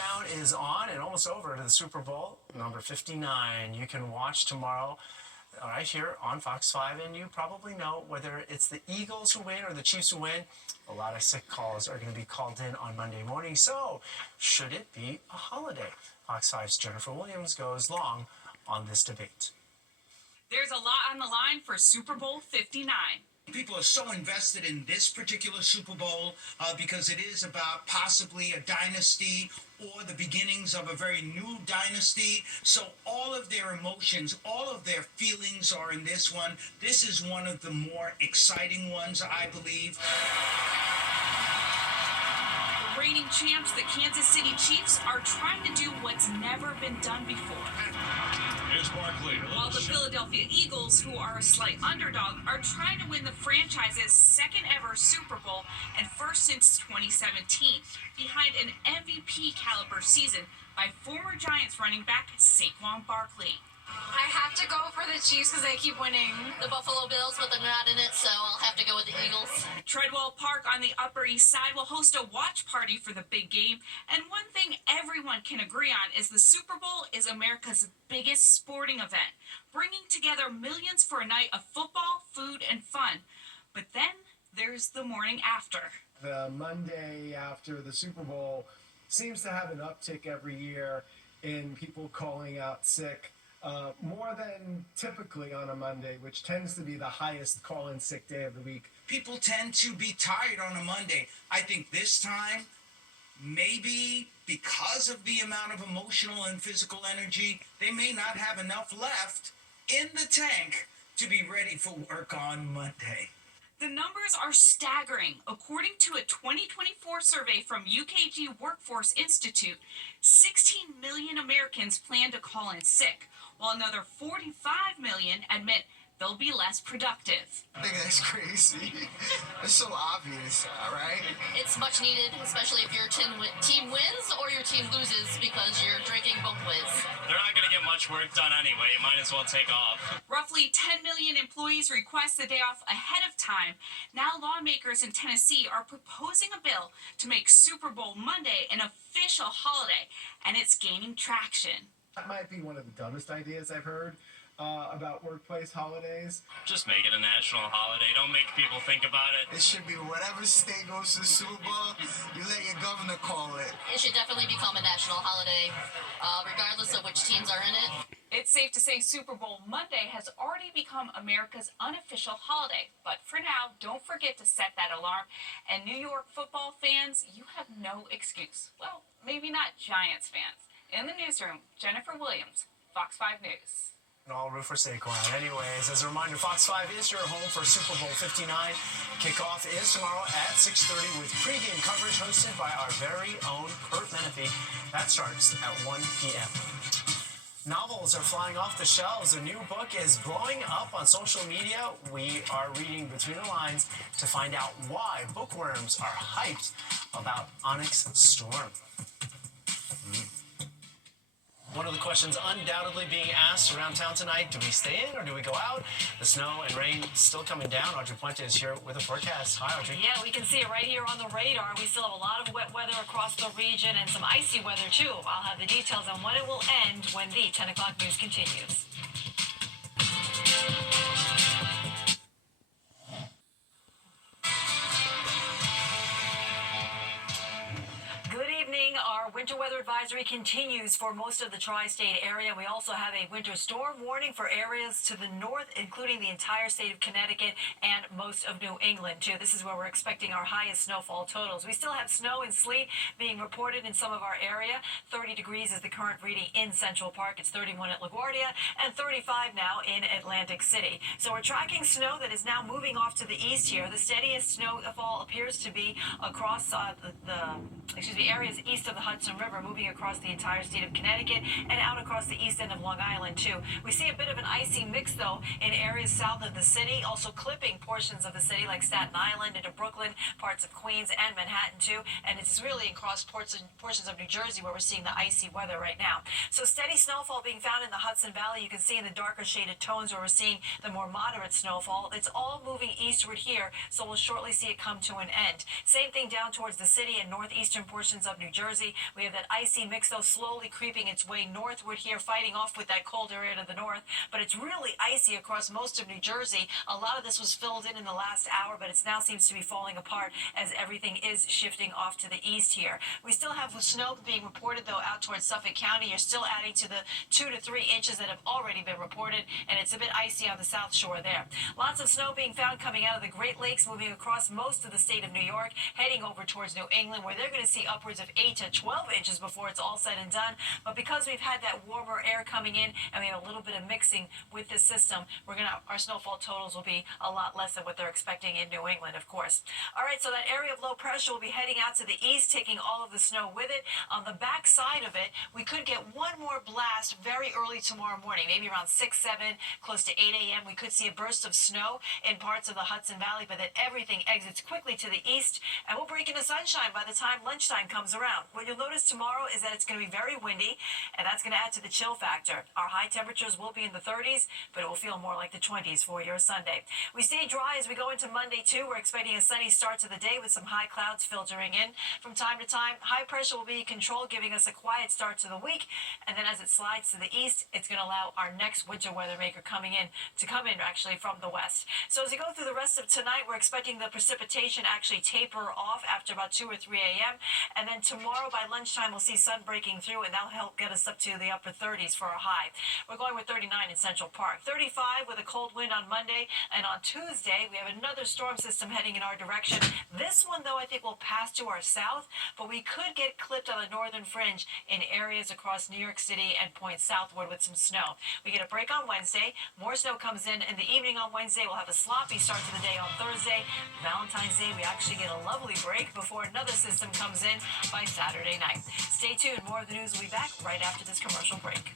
Countdown is on and almost over to the Super Bowl, number 59. You can watch tomorrow right here on Fox 5, and you probably know whether it's the Eagles who win or the Chiefs who win. A lot of sick calls are going to be called in on Monday morning, so should it be a holiday? Fox 5's Jennifer Williams goes long on this debate. There's a lot on the line for Super Bowl 59. People are so invested in this particular Super Bowl because it is about possibly a dynasty or the beginnings of a very new dynasty. So all of their emotions, all of their feelings are in this one. This is one of the more exciting ones, I believe. The reigning champs, the Kansas City Chiefs, are trying to do what's never been done before. Here's Barkley. While the Philadelphia Eagles, who are a slight underdog, are trying to win the franchise's second ever Super Bowl and first since 2017, behind an MVP caliber season by former Giants running back Saquon Barkley. I have to go for the Chiefs because they keep winning. The Buffalo Bills, but they're not in it, so I'll have to go with the Eagles. Treadwell Park on the Upper East Side will host a watch party for the big game, and one thing everyone can agree on is the Super Bowl is America's biggest sporting event, bringing together millions for a night of football, food, and fun. But then there's the morning after. The Monday after the Super Bowl seems to have an uptick every year in people calling out sick. More than typically on a Monday, which tends to be the highest call-in sick day of the week. People tend to be tired on a Monday. I think this time, maybe because of the amount of emotional and physical energy, they may not have enough left in the tank to be ready for work on Monday. The numbers are staggering. According to a 2024 survey from UKG Workforce Institute, 16 million Americans plan to call in sick, while another 45 million admit they'll be less productive. I think that's crazy. It's so obvious, right? It's much needed, especially if your team wins or your team loses because you're drinking both ways. They're not going to get much work done anyway. You might as well take off. Roughly 10 million employees request the day off ahead of time. Now lawmakers in Tennessee are proposing a bill to make Super Bowl Monday an official holiday, and it's gaining traction. That might be one of the dumbest ideas I've heard about workplace holidays. Just make it a national holiday. Don't make people think about it. It should be whatever state goes to the Super Bowl, you let your governor call it. It should definitely become a national holiday, regardless of which teams are in it. It's safe to say Super Bowl Monday has already become America's unofficial holiday. But for now, don't forget to set that alarm. And New York football fans, you have no excuse. Well, maybe not Giants fans. In the newsroom, Jennifer Williams, Fox 5 News. And all root for Saquon. Anyways, as a reminder, Fox 5 is your home for Super Bowl 59. Kickoff is tomorrow at 6:30 with pregame coverage hosted by our very own Kurt Menefee. That starts at 1 p.m. Novels are flying off the shelves. A new book is blowing up on social media. We are reading between the lines to find out why bookworms are hyped about Onyx Storm. One of the questions undoubtedly being asked around town tonight, do we stay in or do we go out? The snow and rain still coming down. Audrey Puente is here with a forecast. Hi, Audrey. Yeah, we can see it right here on the radar. We still have a lot of wet weather across the region and some icy weather, too. I'll have the details on when it will end when the 10 o'clock news continues. Our winter weather advisory continues for most of the tri-state area. We also have a winter storm warning for areas to the north, including the entire state of Connecticut and most of New England, too. This is where we're expecting our highest snowfall totals. We still have snow and sleet being reported in some of our area. 30 degrees is the current reading in Central Park. It's 31 at LaGuardia and 35 now in Atlantic City. So we're tracking snow that is now moving off to the east here. The steadiest snowfall appears to be across areas east of the Hudson River, moving across the entire state of Connecticut and out across the east end of Long Island, too. We see a bit of an icy mix, though, in areas south of the city, also clipping portions of the city like Staten Island into Brooklyn, parts of Queens and Manhattan, too. And it's really across portions of New Jersey where we're seeing the icy weather right now. So steady snowfall being found in the Hudson Valley. You can see in the darker shaded tones where we're seeing the more moderate snowfall. It's all moving eastward here, so we'll shortly see it come to an end. Same thing down towards the city and northeastern portions of New Jersey. We have that icy mix, though, slowly creeping its way northward here, fighting off with that colder air to the north. But it's really icy across most of New Jersey. A lot of this was filled in the last hour, but it now seems to be falling apart as everything is shifting off to the east here. We still have snow being reported, though, out towards Suffolk County. You're still adding to the 2 to 3 inches that have already been reported, and it's a bit icy on the south shore there. Lots of snow being found coming out of the Great Lakes, moving across most of the state of New York, heading over towards New England, where they're going to see upwards of 8 to 12 inches before it's all said and done. But because we've had that warmer air coming in and we have a little bit of mixing with this system, our snowfall totals will be a lot less than what they're expecting in New England, of course. All right, so that area of low pressure will be heading out to the east, taking all of the snow with it. On the back side of it, we could get one more blast very early tomorrow morning, maybe around 6, 7, close to 8 a.m. We could see a burst of snow in parts of the Hudson Valley, but then everything exits quickly to the east, and we'll break into sunshine by the time lunchtime comes around. What you'll notice tomorrow is that it's going to be very windy, and that's going to add to the chill factor. Our high temperatures will be in the 30s, but it will feel more like the 20s for your Sunday. We stay dry as we go into Monday, too. We're expecting a sunny start to the day with some high clouds filtering in from time to time. High pressure will be controlled, giving us a quiet start to the week, and then as it slides to the east, it's going to allow our next winter weather maker to come in actually from the west. So as we go through the rest of tonight, we're expecting the precipitation actually taper off after about 2 or 3 a.m. And then tomorrow by lunchtime, we'll see sun breaking through, and that'll help get us up to the upper 30s for a high. We're going with 39 in Central Park, 35 with a cold wind on Monday, and on Tuesday, we have another storm system heading in our direction. This one, though, I think will pass to our south, but we could get clipped on the northern fringe in areas across New York City and points southward with some snow. We get a break on Wednesday. More snow comes in the evening on Wednesday. We'll have a sloppy start to the day on Thursday. Valentine's Day, we actually get a lovely break before another system comes in by Saturday night. Stay tuned. More of the news will be back right after this commercial break.